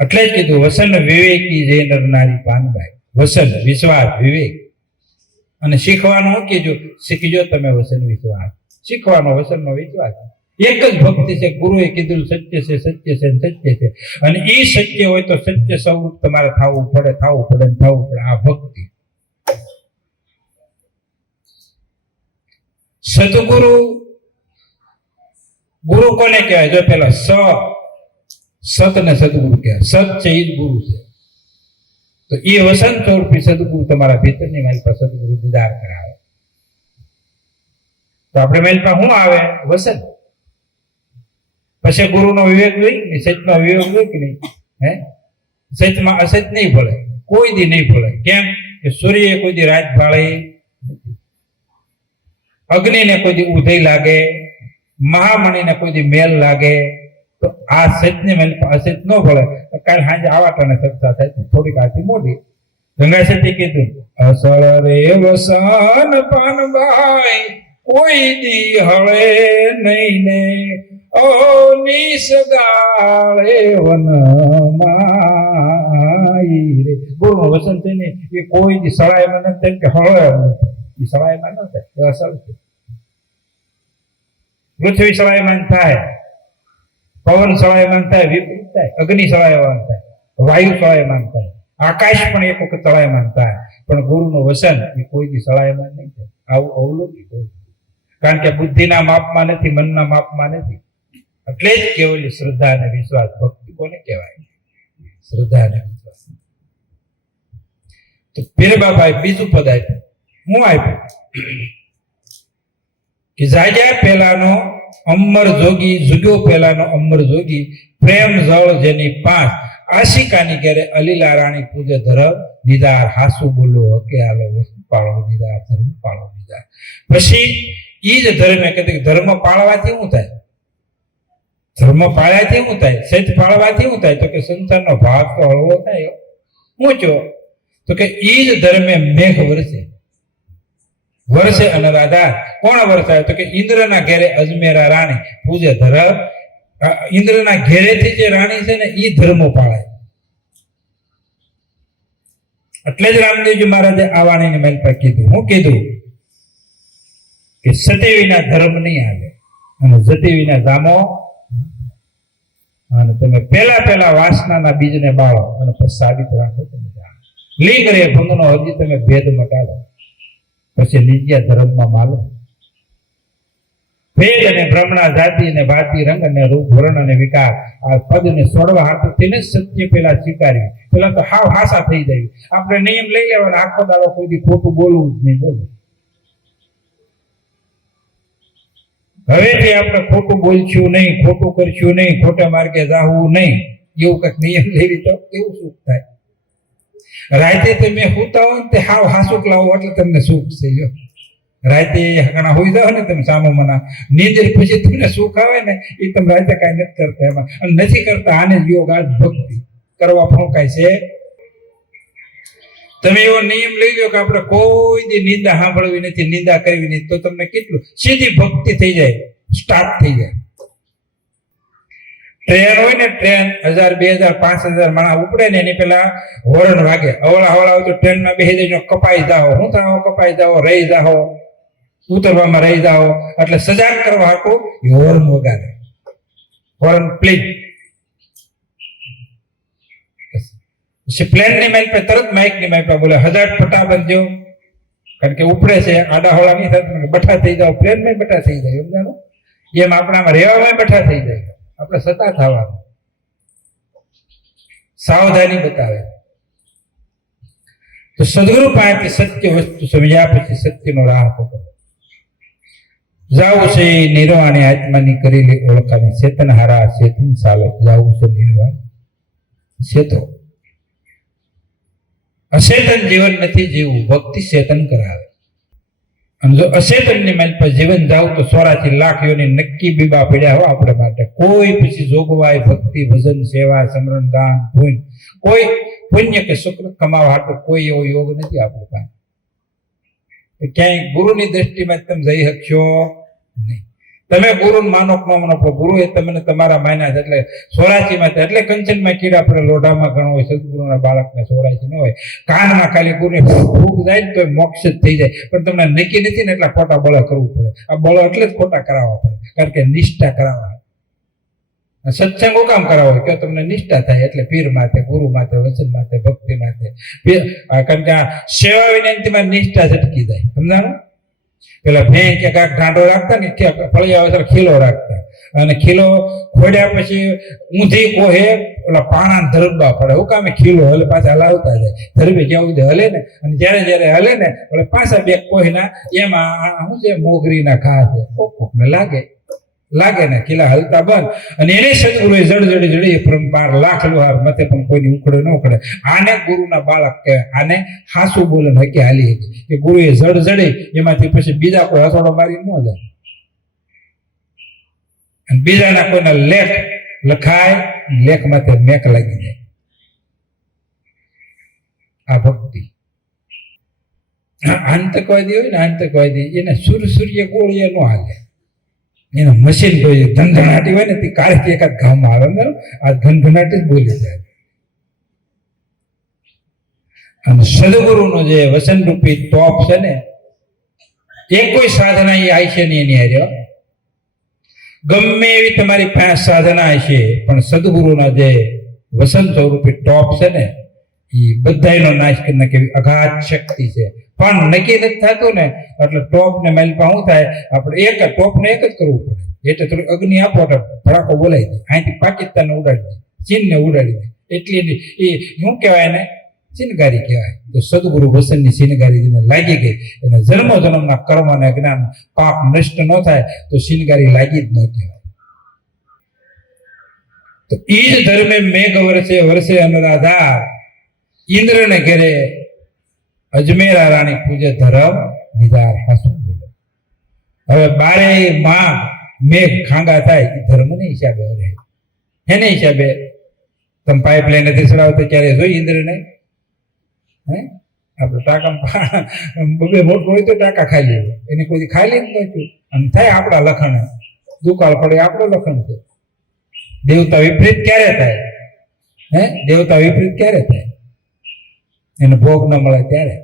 એટલે જ કીધું વસન વિવેકી જે નરનારી પાનભાઈ. વસન વિશ્વાસ વિવેક. અને શીખવાનું શું કીધું? શીખજો તમે વસન વિશ્વાસ. શીખવાનો વસનનો વિશ્વાસ. એક જ ભક્તિ છે. ગુરુએ કીધું સત્ય છે, સત્ય છે, સત્ય છે. અને એ સત્ય હોય તો સત્ય સ્વરૂપ તમારે થવું પડે, થવું પડે, થવું પડે. આ ભક્તિ. સદગુરુ ગુરુ કોને કહેવાય? જો પેલા સત ને સદગુરુ કહેવાય. સત છે એ જ ગુરુ છે. તો એ વસન સ્વરૂપી સદગુરુ તમારા ભીતરની મારી પાસે સદગુરુ દીદાર કરાવે. તો આપણે મેલ પર શું આવે? વસન. પછી ગુરુનો વિવેક હોય ને, સચનો વિવેક હોય કે નહીં? સચમાં અસચ નહીં ભળે, કોઈ દી નહીં ભળે. કેમ કે સૂર્ય કોઈ દી રાત ભાળે નથી, અગ્નિને કોઈ દી ઉદય લાગે, મહામણીને કોઈ દી મેલ લાગે. તો આ સચની મેલ અસચ ન ભળે. કાલ સાંજે આવાટાને ચર્ચા થાય, થોડીક આથી મોટી. ગંગા સતી કીધું અસળ રે વસન પાનભાઈ કોઈ દી હળે નહીં ને, ઓ નિસગાળે વનમાઈ રે. ગુરુનું વચન છે ને એ કોઈ દી સળાયમાં નથી થાય કે હળે નથી. એ સળાયમાં ન થાય, એ અસલ છે. પૃથ્વી સળાયમાન થાય, પવન સળાયમાન થાય, વિપરીત થાય, અગ્નિ સળાયમાન થાય, વાયુ સળાયમાન થાય, આકાશ પણ એક વખત સળાયમાન થાય. પણ ગુરુનું વચન એ કોઈ દી સળાયમાન નહીં થાય. આવું અવલોકિત હોય. કારણ કે બુદ્ધિના માપમાં નથી, મનના માપમાં નથી. એટલે જ કેવલ શ્રદ્ધા અને વિશ્વાસ. ભક્તિ કોને કહેવાય? શ્રદ્ધા અને વિશ્વાસ. તો પીર બાબાએ બીજું પદ આપ્યું. હું આપ્યું કે જાગ્યા પહેલાનો અમર જોગી, જુગ્યો પહેલાનો અમર જોગી, પ્રેમ જળ જેની પાંચ, આશિકાની ઘેરે અલીલા રાણી પૂજે ધરમ નિદાર. હાસુ બોલો હકે હાલો પાળો નિદાર, ધર્મ પાળો નિદાર. પછી ઈ જ ધર્મ કહેતી ધર્મ પાળવાથી શું થાય? ધર્મ પાળ્યાથી શું થાય? સચ પાળવાથી શું થાય? તો કે સંસારનો ભાગ તો હળવો થાય. ઊંચો. તો કે ઈ જ ધર્મે મેઘ વરસે અને રાધા કોણ વરસાય? તો કે ઇન્દ્રના ઘેરે અજમેરા રાણી પૂજે ધરમ. ઇન્દ્રના ઘેરેથી જે રાણી છે ને ઈ ધર્મો પાળાય. એટલે જ રામદેવજી મહારાજે આ વાણીને મેલ પર કીધું. હું કીધું કે સતી વિના ધર્મ નહીં આવે અને જતી વિના જામો. અને તમે પેલા વાસનાના બીજને બાળો અને પછી સાબિત રાખો. તમે લીંગ રે ભંગનો હજી તમે ભેદ મટાડો, પછી લીજ્યા ધર્મમાં માલો. ભેદ અને ભ્રમણા જાતિ અને ભાતિ રંગ અને રૂપ વર્ણ અને વિકાર આ પદને છોડવા હાથ તેને સત્ય પેલા સ્વીકાર્યું. પેલા તો હાવ હાસા થઈ જાય. આપણે નિયમ લઈ લેવાનો, આખો દાડો કોઈ દી ખોટું બોલવું જ નહીં. બોલવું હવેથી આપણે ખોટું બોલશું નહીં, ખોટું કરશું નહીં, ખોટા માર્ગે જાવું નહીં. એવું કંઈક નિયમ લેવી તો કેવું સુખ થાય. રાતે તમે સુતા હોય ને તે હાવ હાસુક લાવો એટલે તમને સુખ છે. રાતે ઘણા હોઈ જાવ ને તમે સામો મના નીંદર પછી તમને સુખ આવે ને એ તમે રાતે કાંઈ નથી કરતા એમાં. અને નથી કરતા આને યોગ આ ભક્તિ કરવા ફોંકાય છે. તમે એવો નિયમ લઈ લો કે આપણે કોઈ દી નિંદા સાંભળવી નથી, નિંદા કરવી નથી, તો તમને કેટલું સીધી ભક્તિ થઈ જાય, સ્ટાર્ટ થઈ જાય. ટ્રેન હોય ને, ટ્રેન 1000, 2000, 5000 માણસ ઉપડે ને એની પેલા હોર્ન વાગે. હવળા હોય તો ટ્રેનમાં બેસી જાય, કપાઈ જાઓ, હું થાવ કપાઈ જાઓ, રહી જાઓ, ઉતરવામાં રહી જાઓ. એટલે સજાગ કરવા હાટું હોર્ન વગાડે. Horn please. પછી પ્લેનની માઇલ પર તરત માઇકની માઇલ પર બોલે 1000 પટા બનજો, કારણ કે ઉપડે છે, આડા હોળા નહીં થતા, બઠા થઈ જાવ, પ્લેનમાં બઠા થઈ જાય, સમજાણું? એમ આપણામાં રહેવામાં બઠા થઈ જાય, આપણે સતા થવાનું. સાવધાની બતાવે. તો સદગુરુ પાસેથી સત્ય વસ્તુ સમજ્યા પછી સત્યનો રાહ પકડો. જાવું છે નિર્વાણ આત્માની કરેલી ઓળખાની ચેતન હારા ચેતન ચાલક, જાવું છે નિર્વાણ ચેતો. અચેતન જીવન નથી જીવવું, ભક્તિ ચેતન કરાવે. અને જો અચેતનની માલ પર જીવન જાવ તો 84 લાખ યોની નક્કી બીબા પડ્યા હો આપણે માટે. કોઈ પછી જોગવાય ભક્તિ ભજન સેવા સમરણ દાન પુણ્ય, કોઈ પુણ્ય કે શુક્ર કમાવા હાટું કોઈ એવો યોગ નથી આપણી પાસે. ક્યાંય ગુરુની દ્રષ્ટિમાં તમે જઈ શકશો નહીં. તમે ગુરુને માનો કે ન માનો, પણ ગુરુ એ તમને તમારા માયના છે. એટલે 84 એટલે કંચનમાં કીડા આપણે લોઢામાં ઘણો હોય, સદગુરુના બાળકને 84 ન હોય. કાનમાં ખાલી ગુરુને ફૂગ જાય તો મોક્ષ જ થઈ જાય. પણ તમને નક્કી નથી ને એટલા ખોટા બળો કરવું પડે. આ બળો એટલે જ ખોટા કરાવવા પડે, કારણ કે નિષ્ઠા કરાવવા. સત્સંગ કામ કરાવો કે તમને નિષ્ઠા થાય, એટલે પીર માથે, ગુરુ માથે, વચન માથે, ભક્તિ માથે. કારણ કે આ સેવા વિનંતીમાં નિષ્ઠા ઝટકી જાય, સમજાણું? પેલા ભેં કે કાંક ઢાંડો રાખતા ને, ફળી આવે ત્યારે ખીલો રાખતા, અને ખીલો ખોડ્યા પછી ઊંધી કોહે ઓલા પાણા ધરબા પડે. હું કામે ખીલો હલે પાછા હલાવતા જાય, ધરબે જ્યાં સુધી હલે ને, અને જ્યારે હલે ને એટલે પાછા બે કોહીના એમાં શું છે, મોગરીના ઘા છે, કોક ને લાગે ને ખીલા હલતા બંધ. અને એને સદગુરુએ જડી પરંપાર લાખ લુહાર મતે પણ કોઈની ઉખડે ન ઉખડે. આને ગુરુના બાળક કહેવાય. આને હાસુ બોલે હકી હાલી હતી કે ગુરુએ જડી એમાંથી પછી બીજા કોઈ હથોડો મારી ન જાય, અને બીજાના કોઈના લેખ લખાય, લેખ માથે મેક લાગી જાય. આ ભક્તિ. આતંકવાદી હોય ને, આતંકવાદી એને સૂર્ય ગોળીએ ન હાલે, એનો મશીન કોઈ ધનધનાટી હોય ને તે કાળથી એકાદ ગામમાં આવે ને, આ ધનધનાટી જ બોલી જાય. અને સદગુરુનો જે વસનરૂપી ટોપ છે ને, એ કોઈ સાધના એ આય છે નહીં એની હારે. ગમે એવી તમારી પાસે સાધના હશે, પણ સદગુરુના જે વસન સ્વરૂપી ટોપ છે ને, એ બધાનો નાશ કરી નાખે એવી અગાધ શક્તિ છે. પણ નક્કી નથી થતું ને, એટલે ટોપ ને મેલપા શું થાય, આપણે એક ટોપને એક જ કરવું પડે. એટલે થોડી અગ્નિ આપો તો ભડાકો બોલાવી દે, અહીંથી પાકિસ્તાનને ઉડાડી દે, ચીનને ઉડાડી દે. એટલી એ શું કહેવાય ને, ચીનગારી કહેવાય. તો સદગુરુ વસનની ચીનગારી જેને લાગી ગઈ, એને જન્મના કર્મ અને જ્ઞાન પાપ નષ્ટ ન થાય તો ચીનગારી લાગી જ ન કહેવાય. તો એ જ ધર્મે મેઘ વર્ષે અનુરાધા, ઇન્દ્રને ઘેરે અજમેરા રાણી પૂજે ધર્મ નિધાર. હાસુ બોલો. હવે 12 માઘ મેઘ ખાંગા થાય એ ધર્મને હિસાબે રહે. એને હિસાબે તમે પાઇપલાઇન નથી ચડાવતા ક્યારે જોઈ ઇન્દ્રને? હે આપણે ટાંકા બબે મોટું હોય તો ટાંકા ખાઈ લેવું, એને કોઈ ખાઈ લે જ નથી. અને થાય આપણા લખણ, દુકાળ પડે આપણો લખણ છે. દેવતા વિપરીત ક્યારે થાય? દેવતા વિપરીત ક્યારે થાય? એને ભોગ ન મળે ત્યારે.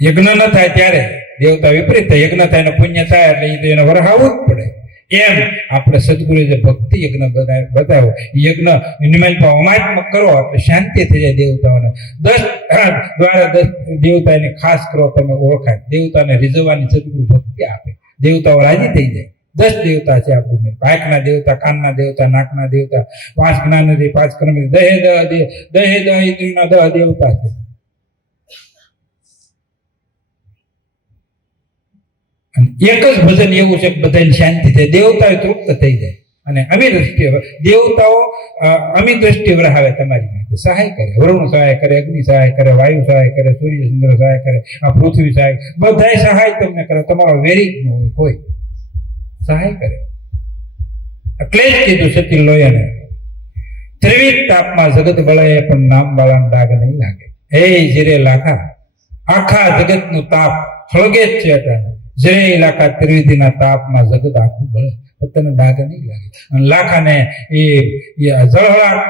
યજ્ઞ ન થાય ત્યારે દેવતા વિપરીત થાય, યજ્ઞ થાય ને પુણ્ય થાય એટલે એને વરહાવવું જ પડે. એમ આપણે સદગુરુએ જે ભક્તિ યજ્ઞ બતાવ્યો, યજ્ઞ નિમાલ્પા હોમાત્મક કરો એટલે શાંતિ થઈ જાય દેવતાઓને. 10 દ્વારા 10 દેવતા એને ખાસ કરો, તમે ઓળખાય. દેવતાને રીઝવવાની સદગુરુ ભક્તિ આપે, દેવતાઓ રાજી થઈ જાય. 10 દેવતા છે આપણી. પાંખના દેવતા, કાનના દેવતા, નાકના દેવતા, 5 જ્ઞાનથી 5 કર્મ, દહે ઇન્દ્રિયના 10 દેવતા છે. એક જ ભજન એવું છે કે બધાની શાંતિ થાય, દેવતાઓ તૃપ્ત થઈ જાય. અને અમી દ્રષ્ટિ દેવતાઓ અમી દ્રષ્ટિ વરાવે તમારી માટે, સહાય કરે. વરુણ સહાય કરે, અગ્નિ સહાય કરે, વાયુ સહાય કરે, સૂર્ય ચંદ્ર સહાય કરે, આ પૃથ્વી સહાય, બધાય સહાય તમને કરે. તમારો વેરી જ ન હોય કોઈ, સહાય કરે. એટલે જ કીધું સતી લોયાને, ત્રિવિધ તાપમાં જગત બળાય પણ નામ બાળાનો ડાઘ નહીં લાગે. હે જીરે લાખા, આખા જગતનું તાપ હળગે જ છે અટાણે. જે ઇલાકા ત્રિવિધિના તાપમાં જગત આખું બળે, તને ડાઘ નહીં લાગે. અને લાખાને એ જળહળાટ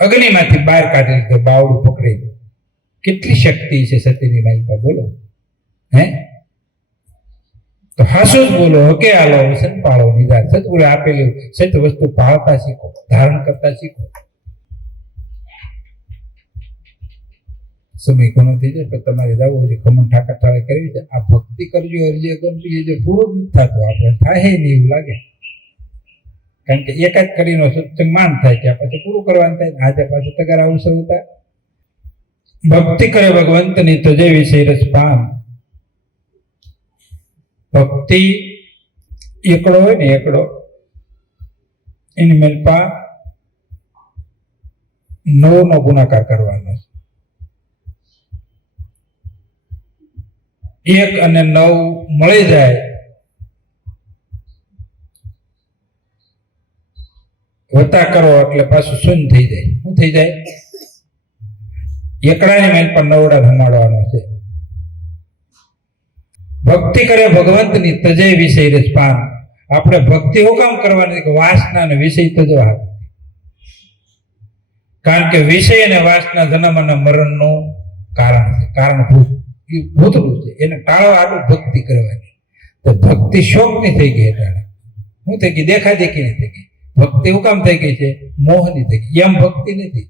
અગ્નિમાંથી બહાર કાઢી લીધો, બાવડું પકડી. કેટલી શક્તિ છે સતીની માલિકા, બોલો. હે તો હાસુ જ બોલો, હકે આલો વસન પાળો નિધાન. સદગુરુ આપેલી સત્ય વસ્તુ પાળતા શીખો, ધારણ કરતા શીખો. સમય ઘણો થઈ જાય પણ તમારે જવું છે ખમણ ઠાકા ઠાવે કરવી છે. આ ભક્તિ કરજો, અરજી ગમતી જે પૂરું જ નથી થતું, આપણે થાય નહીં એવું લાગે. કારણ કે એક જ કરીને સત્સંગ માન થાય કે પછી પૂરું કરવાનું થાય. આજે પાછું તગારા અવસર હતા. ભક્તિ કરે ભગવંતની તજે વિષય રસ પાન. ભક્તિ એકડો હોય ને, એકડો એની મેલપા 9 નો ગુણાકાર કરવાનો. 1 અને 9 મળી જાય વતા કરો એટલે પાછું શૂન્ય થઈ જાય. શું થઈ જાય? એકડાની મેલ પર 9 ધમાડવાનો છે. ભક્તિ કરે ભગવંતની તજે વિષય રસ પાન. આપણે ભક્તિ હું કામ કરવાની? વાસના અને વિષય તજવા. કારણ કે વિષય અને વાસના જન્મ અને મરણનું કારણ છે, કારણભૂત ભૂતરૂપ છે. એને ટાળવા આટલું ભક્તિ કરવાની. તો ભક્તિ શોકની થઈ ગઈ. એટલે શું થઈ ગઈ? દેખા દેખી ની થઈ ગઈ. ભક્તિ હું કામ થઈ ગઈ છે? મોહની થઈ ગઈ. એમ ભક્તિ નથી.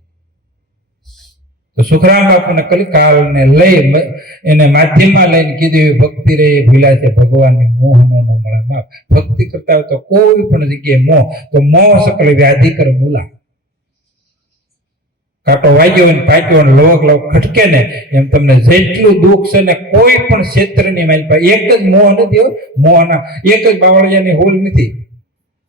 તો સુખરામ બાપુને કલિકાળને લઈ એને માધ્યમમાં લઈને કીધું એ ભક્તિ રે એ ભૂલા છે ભગવાનની મોહનો ન મળે માપ. ભક્તિ કરતા હોય તો કોઈ પણ જગ્યાએ મોહ, તો મોહ સકલ વ્યાધિ કર મૂલા. કાંટો વાગ્યો હોય ને પાક્યો ને લોક લોક ખટકે ને એમ તમને જેટલું દુઃખ છે ને કોઈ પણ ક્ષેત્રની મારી પાસે એક જ મોહ નથી. મોહના એક જ બાવળિયાની હોલ નથી,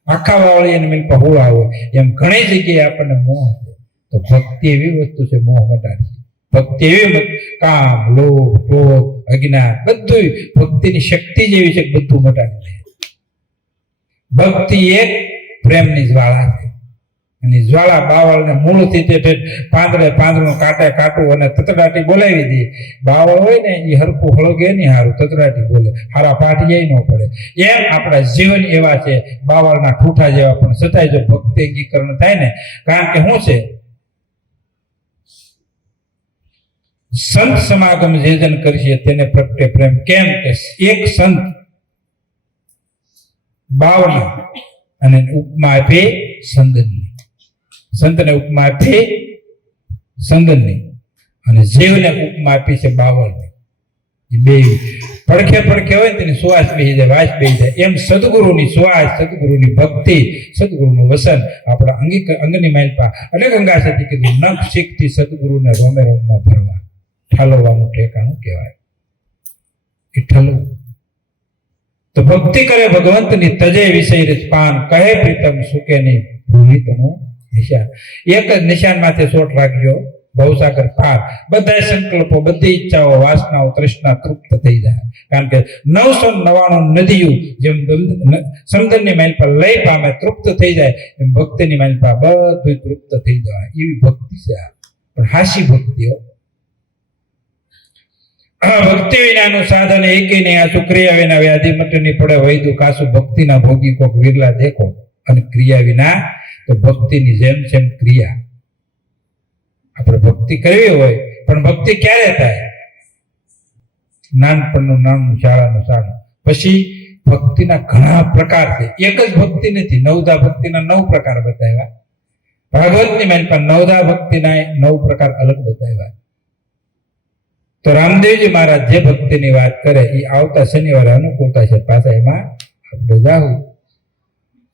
આખા બાવળિયાની મારી પાસે હોળ આવે એમ ઘણી જગ્યાએ આપણને મોહ છે. તો ભક્તિ એવી વસ્તુ છે મોહ મટાડી. ભક્તિ એવી કામ, લોભ, ક્રોધ, અજ્ઞાન બધું ભક્તિની શક્તિ જેવી છે, બધું મટાડી દે. ભક્તિ એક પ્રેમની જ્વાળા છે. અને જ્વાળા બાવળને મૂળથી તે પાંદડું કાંટે કાટું અને તતડાટી બોલાવી દે. બાવળ હોય ને એ હરખું હળગે નહીં, હારું તતડાટી બોલે, હારા પાઠ જાય ન પડે. એમ આપણા જીવન એવા છે બાવળના ઠૂઠા જેવા, પણ છતાંય જો ભક્તિ અંગીકરણ થાય ને, કારણ કે શું છે સંત સમાગમ જે જન કરશે તેને પ્રગટે પ્રેમ. કેમ કે એક સંત બાવળી અને ઉપમા આપે સંદનની, સંતને ઉપમા આપે સંદનની અને જીવને ઉપમા આપી છે બાવળની. એ બે પડખે પડખે હોય ને તેની સુવાસ બેસી જાય, વાસ બેસી જાય. એમ સદગુરુની સુવાસ, સદગુરુની ભક્તિ, સદગુરુનું વસન આપણા અંગની માલપા એટલે ગંગા સતી કીધું નખ શીખથી સદગુરુને રોમે રોમમાં ભરવા. ઠાલવવાનું ઠેકાણું કહેવાય એ ઠલવું. તો ભક્તિ કરે ભગવંતની તજે વિષય રસ પાન. કહે પ્રીતમ સુકે નહીં ભૂમિતનું નિશાન. એક જ નિશાન માથે સોટ રાખજો, ભવસાગર પાર. બધા સંકલ્પો, બધી ઈચ્છાઓ, વાસનાઓ, તૃષ્ણા તૃપ્ત થઈ જાય. કારણ કે 999 નદીઓ જેમ સમુદ્રની માઇલ પર લઈ પામે તૃપ્ત થઈ જાય, એમ ભક્તિની માઇલ પર બધું તૃપ્ત થઈ જાય. એવી ભક્તિ છે આ. પણ હાસી ભક્તિઓ. ભક્તિ વિનાનું સાધન એકે નહીં. આ સુક્રિયા વિના વ્યાધિ મટની પડે વૈદુ કાસુ. ભક્તિના ભોગી કોક વિરલા દેખો. અને ક્રિયા વિના તો ભક્તિની જેમ જેમ ક્રિયા. આપણે ભક્તિ કરવી હોય પણ ભક્તિ ક્યારે થાય? નાનપણનું નાનું, શાળાનું શાળું. પછી ભક્તિના ઘણા પ્રકાર છે, એક જ ભક્તિ નથી. નવધા ભક્તિના 9 પ્રકાર બતાવ્યા. ભાગવતની મારી પાસે નવધા ભક્તિના 9 પ્રકાર અલગ બતાવ્યા. તો રામદેવજી મહારાજ જે ભક્તિની વાત કરે એ આવતા શનિવારે અનુકૂળતા છે, પાછા એમાં આપણે જાવું.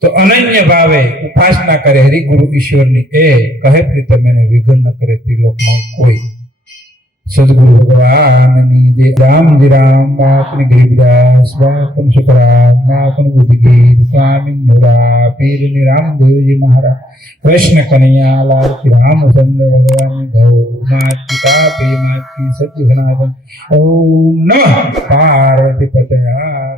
તો અનન્ય ભાવે ઉપાસના કરે હરિગુરુ ઈશ્વરની એ કહે પ્રીતમ એને વિઘ્ન ન કરે ત્રિલોકમાં કોઈ. સદગુરુ ભગવાનની જય. રામજી રામ બાપની ગરીબદાસ બાપન સુખરામ બાપન બુદ્ધગીર સ્વામી નુરા પીરની રામદેવજી મહારાજ કૃષ્ણ કનૈયા લાલ રામચંદ્ર ભગવાન ગૌ માત પિતા પ્રિય માત સત્ય સનાતન. ઓમ નમઃ પાર્વતી પતયા.